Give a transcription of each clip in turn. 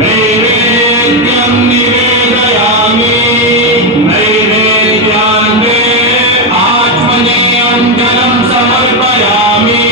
नैवेद्यं निवेदयामि नैवेद्यान्ते आत्मनेयं जलं समर्पयामि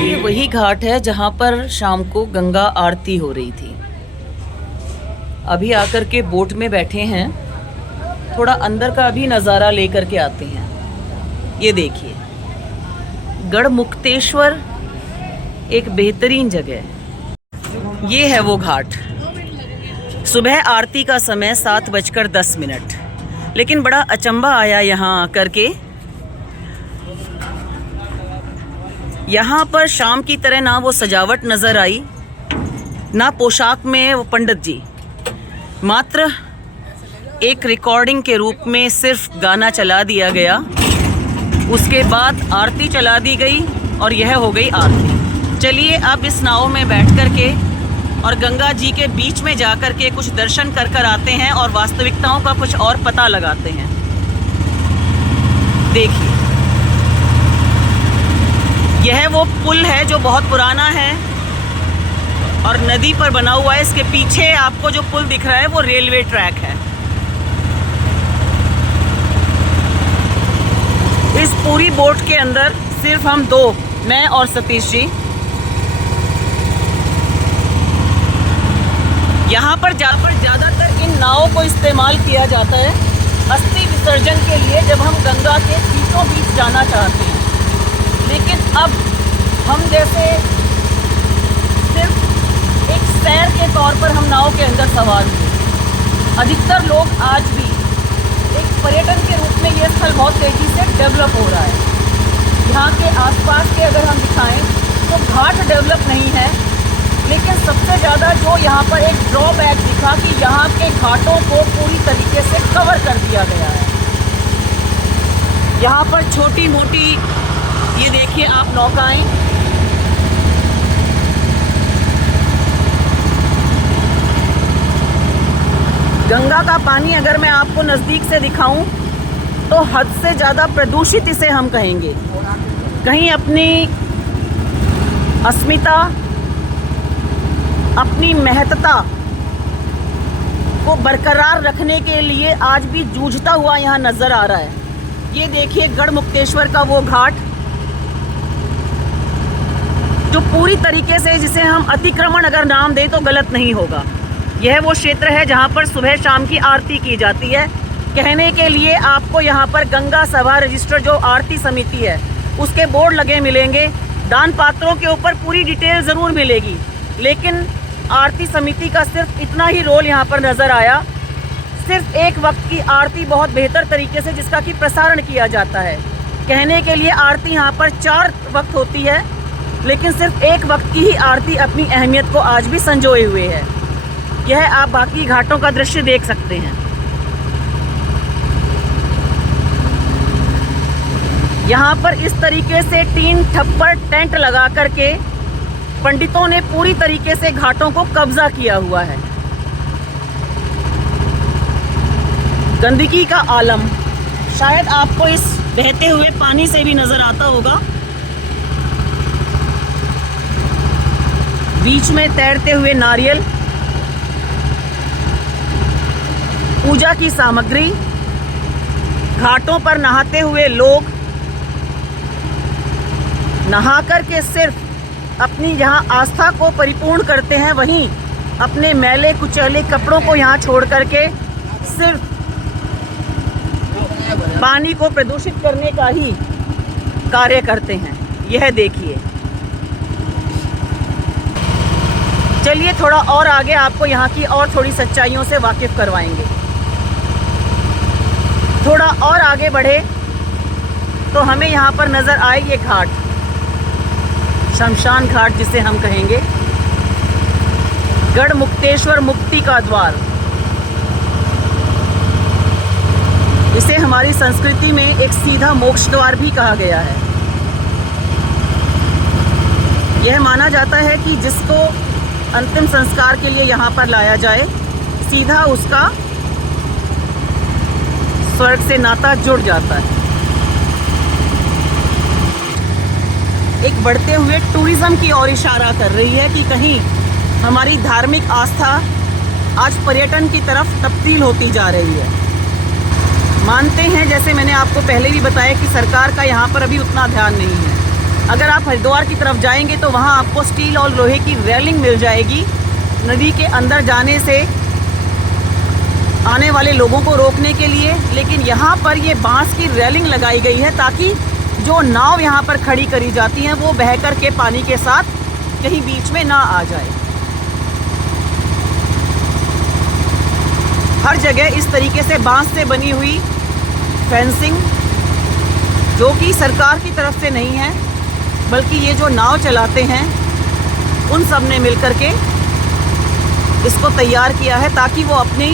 ये वही घाट है जहाँ पर शाम को गंगा आरती हो रही थी। अभी आकर के बोट में बैठे हैं, थोड़ा अंदर का भी नज़ारा लेकर के आते हैं। ये देखिए, गढ़मुक्तेश्वर एक बेहतरीन जगह है। ये है वो घाट। सुबह आरती का समय 7:10, लेकिन बड़ा अचंभा आया यहाँ आकर के। यहाँ पर शाम की तरह ना वो सजावट नज़र आई, ना पोशाक में वो पंडित जी। मात्र एक रिकॉर्डिंग के रूप में सिर्फ गाना चला दिया गया, उसके बाद आरती चला दी गई और यह हो गई आरती। चलिए अब इस नाव में बैठ कर के और गंगा जी के बीच में जा कर के कुछ दर्शन कर कर आते हैं और वास्तविकताओं का कुछ और पता लगाते हैं। देखिए, यह वो पुल है जो बहुत पुराना है और नदी पर बना हुआ है। इसके पीछे आपको जो पुल दिख रहा है वो रेलवे ट्रैक है। इस पूरी बोट के अंदर सिर्फ हम दो, मैं और सतीश जी। यहाँ पर ज़्यादातर इन नावों को इस्तेमाल किया जाता है अस्थि विसर्जन के लिए, जब हम गंगा के बीचों बीच जाना चाहते हैं। लेकिन अब हम जैसे सिर्फ एक सैर के तौर पर हम नाव के अंदर सवार हुए। अधिकतर लोग आज भी एक पर्यटन के रूप में ये स्थल बहुत तेज़ी से डेवलप हो रहा है। यहाँ के आसपास के अगर हम दिखाएं तो घाट डेवलप नहीं है, लेकिन सबसे ज़्यादा जो यहाँ पर एक ड्रॉबैक दिखा कि यहाँ के घाटों को पूरी तरीके से कवर कर दिया गया है। यहाँ पर छोटी मोटी, ये देखिए आप, नौकाएं। गंगा का पानी अगर मैं आपको नज़दीक से दिखाऊं तो हद से ज़्यादा प्रदूषित इसे हम कहेंगे। कहीं अपनी अस्मिता, अपनी महत्ता को बरकरार रखने के लिए आज भी जूझता हुआ यहाँ नज़र आ रहा है। ये देखिए गढ़मुक्तेश्वर का वो घाट जो पूरी तरीके से, जिसे हम अतिक्रमण अगर नाम दें तो गलत नहीं होगा। यह वो क्षेत्र है जहाँ पर सुबह शाम की आरती की जाती है। कहने के लिए आपको यहाँ पर गंगा सभा रजिस्टर जो आरती समिति है उसके बोर्ड लगे मिलेंगे। दान पात्रों के ऊपर पूरी डिटेल ज़रूर मिलेगी, लेकिन आरती समिति का सिर्फ इतना ही रोल यहाँ पर नज़र आया। सिर्फ एक वक्त की आरती बहुत बेहतर तरीके से जिसका कि प्रसारण किया जाता है। कहने के लिए आरती यहाँ पर 4 वक्त होती है, लेकिन सिर्फ एक वक्त की ही आरती अपनी अहमियत को आज भी संजोए हुए है। यह आप बाकी घाटों का दृश्य देख सकते हैं। यहाँ पर इस तरीके से टीन ठप्पर टेंट लगा करके पंडितों ने पूरी तरीके से घाटों को कब्जा किया हुआ है। गंदगी का आलम शायद आपको इस बहते हुए पानी से भी नजर आता होगा। बीच में तैरते हुए नारियल, पूजा की सामग्री, घाटों पर नहाते हुए लोग, नहा कर के सिर्फ अपनी यहाँ आस्था को परिपूर्ण करते हैं, वहीं अपने मैले कुचैले कपड़ों को यहाँ छोड़ करके सिर्फ पानी को प्रदूषित करने का ही कार्य करते हैं। यह देखिए। चलिए थोड़ा और आगे आपको यहाँ की और थोड़ी सच्चाइयों से वाकिफ़ करवाएंगे। थोड़ा और आगे बढ़े तो हमें यहाँ पर नज़र आए ये घाट, शमशान घाट जिसे हम कहेंगे, गढ़मुक्तेश्वर मुक्ति का द्वार। इसे हमारी संस्कृति में एक सीधा मोक्ष द्वार भी कहा गया है। यह माना जाता है कि जिसको अंतिम संस्कार के लिए यहाँ पर लाया जाए, सीधा उसका स्वर्ग से नाता जुड़ जाता है। एक बढ़ते हुए टूरिज्म की ओर इशारा कर रही है कि कहीं हमारी धार्मिक आस्था आज पर्यटन की तरफ तब्दील होती जा रही है। मानते हैं, जैसे मैंने आपको पहले भी बताया, कि सरकार का यहाँ पर अभी उतना ध्यान नहीं है। अगर आप हरिद्वार की तरफ जाएंगे तो वहाँ आपको स्टील और लोहे की रेलिंग मिल जाएगी नदी के अंदर जाने से आने वाले लोगों को रोकने के लिए, लेकिन यहाँ पर ये बांस की रेलिंग लगाई गई है ताकि जो नाव यहाँ पर खड़ी करी जाती हैं वो बह कर के पानी के साथ कहीं बीच में ना आ जाए। हर जगह इस तरीके से बांस से बनी हुई फेंसिंग, जो कि सरकार की तरफ से नहीं है बल्कि ये जो नाव चलाते हैं उन सब ने मिलकर के इसको तैयार किया है ताकि वो अपनी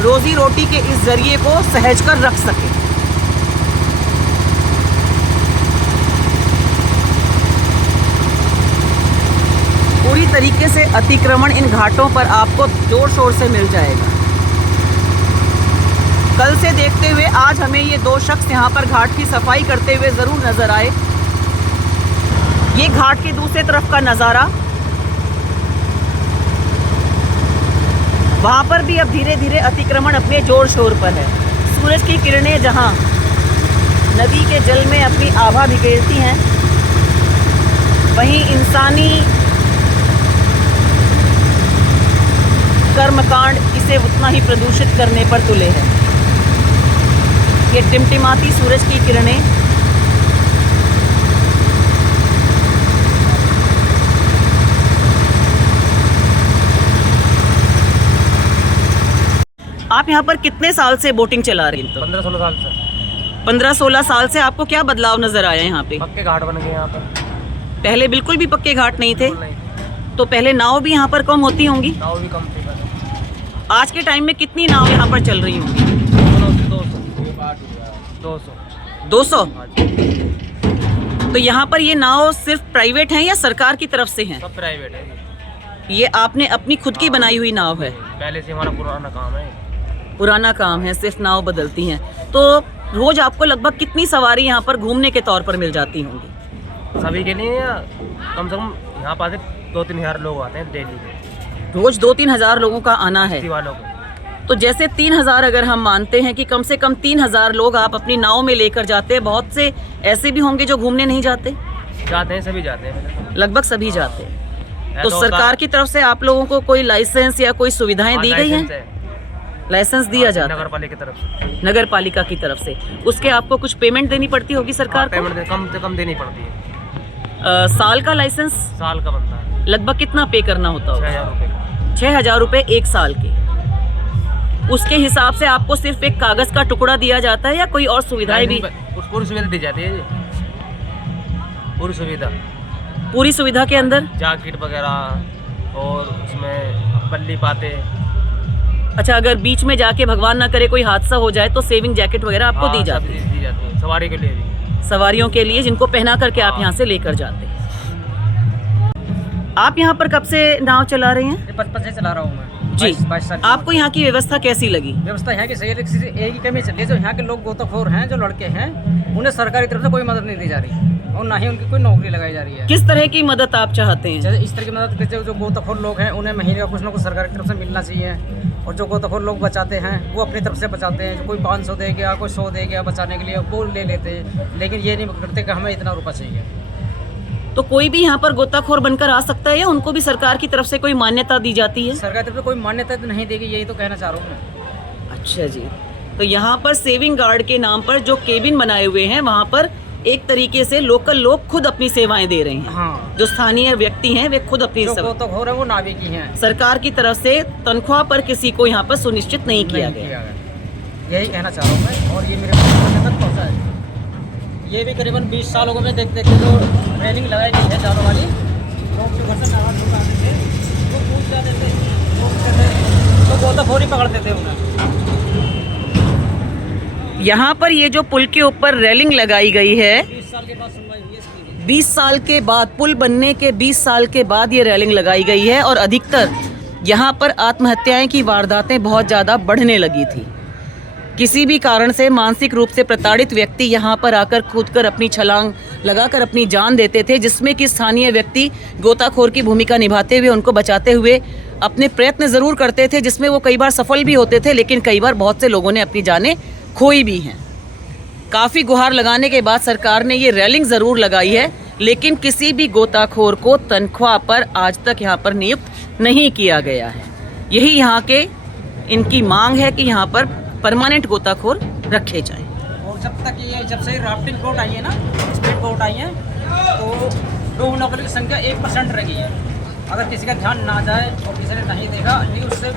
रोजी रोटी के इस जरिए को सहज कर रख सके। पूरी तरीके से अतिक्रमण इन घाटों पर आपको जोर शोर से मिल जाएगा। कल से देखते हुए आज हमें ये दो शख्स यहाँ पर घाट की सफाई करते हुए ज़रूर नज़र आए। ये घाट के दूसरे तरफ का नज़ारा, वहाँ पर भी अब धीरे धीरे अतिक्रमण अपने जोर शोर पर है। सूरज की किरणें जहाँ नदी के जल में अपनी आभा बिखेरती हैं, वहीं इंसानी कर्मकांड इसे उतना ही प्रदूषित करने पर तुले हैं। ये टिमटिमाती सूरज की किरणें आप यहाँ पर कितने साल से बोटिंग चला रही हैं? 15-16 साल से। 15-16 साल से आपको क्या बदलाव नजर आया यहाँ पे? पक्के घाट बन गए यहाँ पर। पहले बिल्कुल भी पक्के घाट नहीं थे, नहीं थे। तो पहले नाव भी यहाँ पर कम होती होंगी। नाव भी कम थी पहले। आज के टाइम में कितनी नाव यहाँ पर चल रही होंगी? 200। हाँ जी। तो यहाँ पर ये नाव सिर्फ प्राइवेट हैं या सरकार की तरफ से हैं? सब प्राइवेट है। ये आपने अपनी खुद की बनाई हुई नाव है? पहले से हमारा पुराना काम है। पुराना काम है, सिर्फ नाव बदलती हैं। तो रोज आपको लगभग कितनी सवारी यहाँ पर घूमने के तौर पर मिल जाती होंगी? सभी के लिए या कम से कम यहाँ पास 2-3 हज़ार लोग आते हैं डेली के। रोज 2-3 हज़ार लोगों का आना है। वालों को तो जैसे 3,000 अगर हम मानते हैं कि कम से कम 3,000 लोग आप अपनी नाव में लेकर जाते हैं, बहुत से ऐसे भी होंगे जो घूमने नहीं जाते? जाते हैं, सभी जाते हैं। लगभग सभी जाते हैं। तो सरकार की तरफ से आप लोगों को कोई लाइसेंस या कोई सुविधाएं दी गई हैं? लाइसेंस दिया जाता है नगर पालिका की तरफ से। नगर पालिका की तरफ से। उसके आपको कुछ पेमेंट देनी पड़ती होगी सरकार को? पेमेंट कम से कम देनी पड़ती है। साल का लाइसेंस साल का बनता है। लगभग कितना पे करना होता होगा? 6,000 रुपये का। 6,000 रुपये एक साल के। उसके हिसाब से आपको सिर्फ एक कागज का टुकड़ा दिया जाता है या कोई और सुविधाएं भी? पूरी सुविधा दी जाती है जी। पूरी सुविधा। पूरी सुविधा के अंदर जैकेट वगैरह और उसमें बल्ली पाते। अच्छा, अगर बीच में जाके भगवान ना करे कोई हादसा हो जाए तो सेविंग जैकेट वगैरह आपको दी जाती है? दी जाती है सवारी के लिए भी। सवारियों के लिए, जिनको पहना करके आप यहाँ से लेकर जाते हैं। आप यहाँ पर कब से नाव चला रहे हैं? 55 से चला रहा हूँ मैं जी। 22 साल। आपको यहाँ की व्यवस्था कैसी लगी? व्यवस्था यहाँ की सही है, एक ही कमी चल रही है। जो यहाँ के लोग गोताखोर हैं, जो लड़के हैं, उन्हें सरकारी तरफ से कोई मदद नहीं दी जा रही और ना ही उनकी कोई नौकरी लगाई जा रही है। किस तरह की मदद आप चाहते हैं? जैसे इस तरह की मदद के जो गोताखोर लोग हैं उन्हें महीने का कुछ ना कुछ सरकार की तरफ से मिलना चाहिए। और जो गोताखोर लोग बचाते हैं वो अपनी तरफ से बचाते हैं। जो कोई 500 दे गया, कोई 100 दे गया बचाने के लिए, वो ले लेते हैं, लेकिन ये नहीं करते कि हमें इतना रुपया चाहिए। तो कोई भी यहाँ पर गोताखोर बनकर आ सकता है या उनको भी सरकार की तरफ से कोई मान्यता दी जाती है? सरकार की तरफ से कोई मान्यता तो नहीं देगी, यही तो कहना चाह रहा हूँ मैं। अच्छा जी। तो यहाँ पर सेविंग गार्ड के नाम पर जो केबिन बनाए हुए हैं, वहाँ पर एक तरीके से लोकल लोग खुद अपनी सेवाएं दे रहे हैं। हाँ, जो स्थानीय व्यक्ति हैं वे खुद अपनी जो गोताखोर है वो नाविकी हैं। सरकार की तरफ से तनख्वाह पर किसी को यहाँ पर सुनिश्चित नहीं किया गया। यही कहना चाह रहा हूँ मैं। और ये मेरे तक पहुँचा है। ये भी करीबन 20 साल हो गए मैं देखते जो ट्रेनिंग लगाई गई है जालों वाली। लोग जो घर से नाव ढूंढ आते थे वो पूछ जाते थे, तो गोताखोरी पकड़ते थे उन्हें। यहाँ पर ये जो पुल के ऊपर रेलिंग लगाई गई है, 20 साल के बाद सुनवाई हुई है इसकी। 20 साल के बाद, पुल बनने के 20 साल के बाद ये रेलिंग लगाई गई है। और अधिकतर यहाँ पर आत्महत्याएं की वारदातें बहुत ज़्यादा बढ़ने लगी थी। किसी भी कारण से मानसिक रूप से प्रताड़ित व्यक्ति यहाँ पर आकर कूदकर अपनी छलांग लगाकर अपनी जान देते थे, जिसमें कि स्थानीय व्यक्ति गोताखोर की भूमिका निभाते हुए उनको बचाते हुए अपने प्रयत्न ज़रूर करते थे, जिसमें वो कई बार सफल भी होते थे, लेकिन कई बार बहुत से लोगों ने अपनी जानें खोई भी हैं। काफ़ी गुहार लगाने के बाद सरकार ने ये रेलिंग ज़रूर लगाई है, लेकिन किसी भी गोताखोर को तनख्वाह पर आज तक यहाँ पर नियुक्त नहीं किया गया है। यही यहाँ के इनकी मांग है कि यहाँ पर परमानेंट गोताखोर रखे जाएं। और जब से राफ्टिंग बोट आई है ना, स्पीड बोट आई है, तो डूब नौकरी की संख्या 1% रह गई है। अगर किसी का ध्यान ना जाए और किसी ने नहीं देखा, न्यूज़ से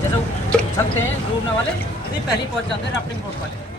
जैसे उछलते हैं डूबने वाले, तो पहले पहुंच जाते हैं राफ्टिंग बोट वाले।